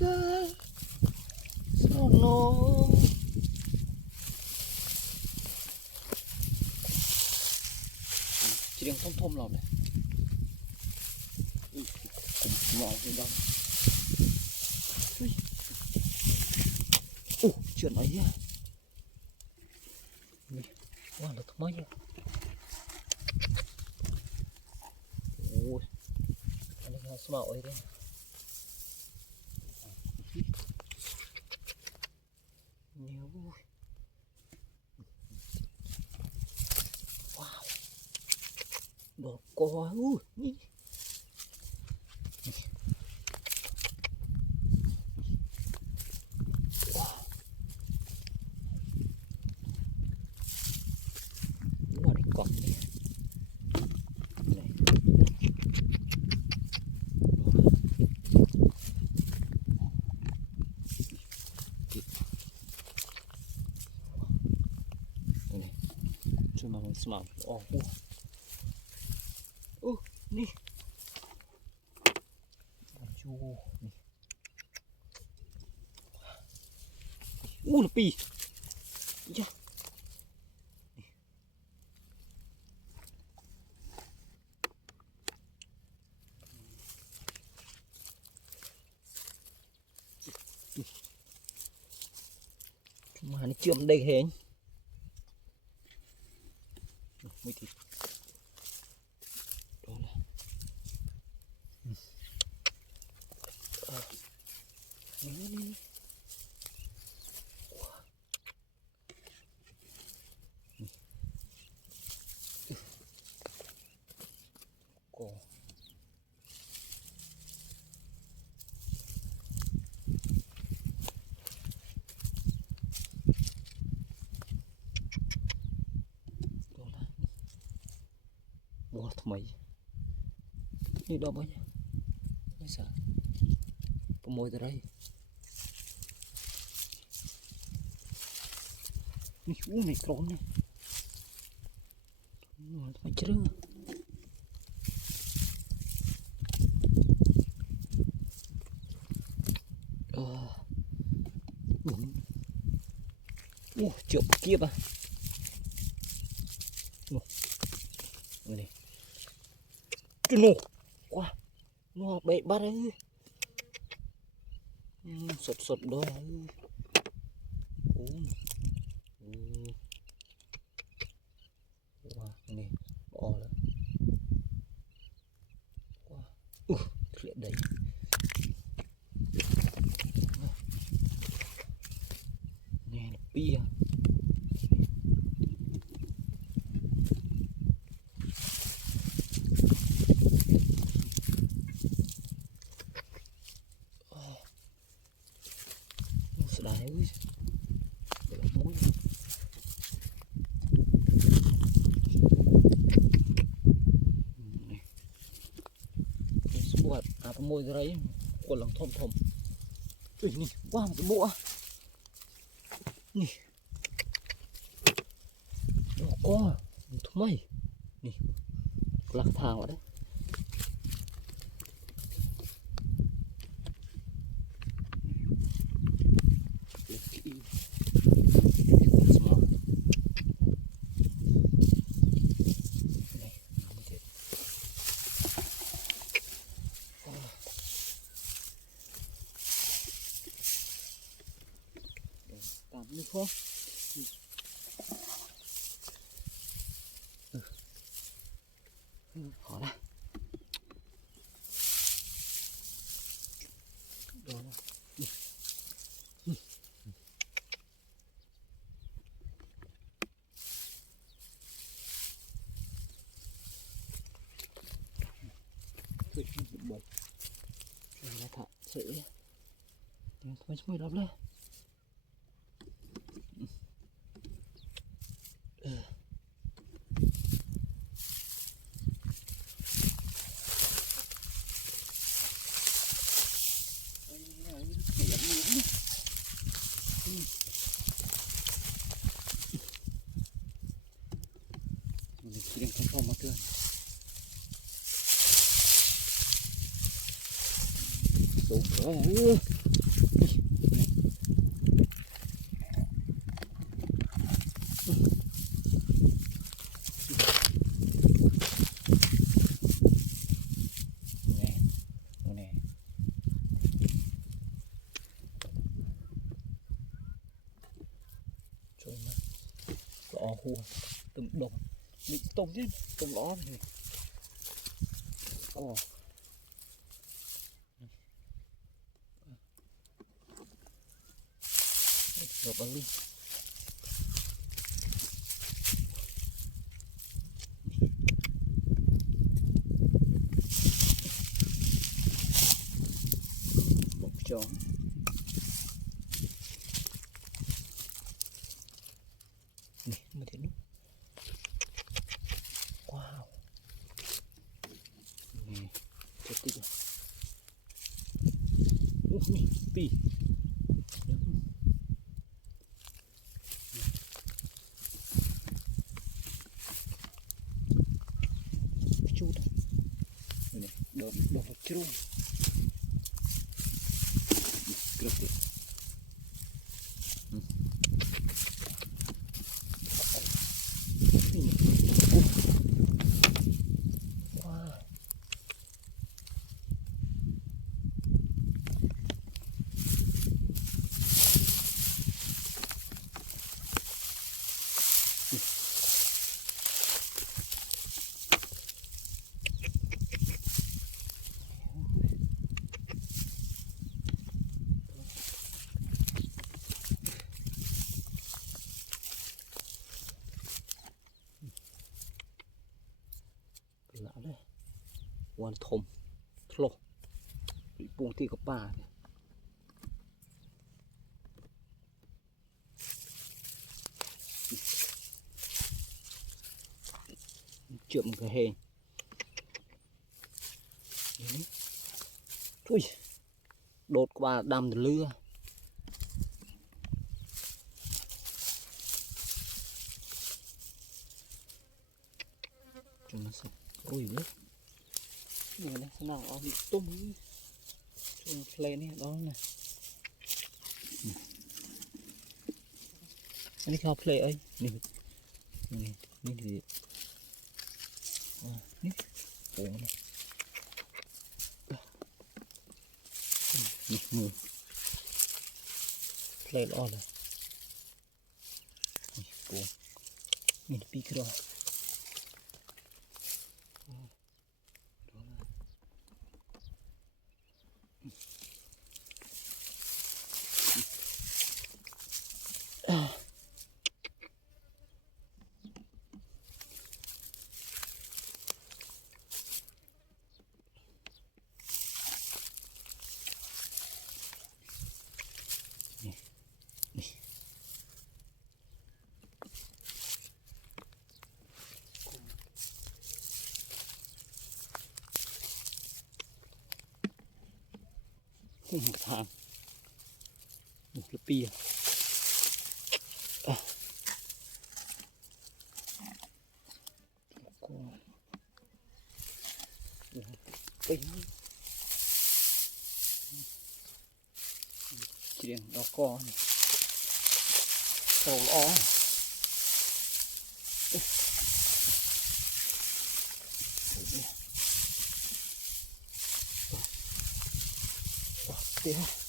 cái nó chỉ đang thôm thôm lòng này mỏ lên đâu chuyện ấy à wow là mấy à ôi anh đang smell ấy đấy nhiều wow đồ co nhỉ cọp này. Này cho mà mình smart nè chu nè là pi yeah. Mà nó chườm đây hết mới thịt đó là nè cổ mua thay đi đâu bao nhiêuไม่sợขโมยอะไรนี่ในกรงเนี่ยไม่เจอchụp kia à này cái nổ quá nó bậy bắt đấy sột sột đó wow này bỏ đó wow thiệt đấy nè bia đấy muối buat apa môi ra đấy còn lòng thom thom ui nè wow một cái bộ nè có thú mày nè lạc thảo đấy được không? Khó đây. Đó là. Bột. Rồi là thả sẽ. Thôi mới đắp lên. Chỉ đang không mà cơ. Đủ rồi. lọ hùa từng đồng bị tôm chứ tôm lõ này ồ rồi bắn đi một chó này mà thế lúc wow này chết tích rồi tì chút này đổ một chút được đi wow lạ đấyวันทมทลปูที่กับป่าเชื่อมกระเฮงอุ้ยโดดกว่าดำเรือจนมันสุดอุ้ยเว้ยนี่นะสนามเอาดิตุ้มช่วงเพลนี่đó nèอันนี้เขาเพลเอ้ยนี่นี่นี่ดินี่โอ้นี่นี่มือเพลอ่อนเลยนี่โอ้นี่ปีกรอmột thang một lớp bia chỉ đèn đó co này tàu ó yeah.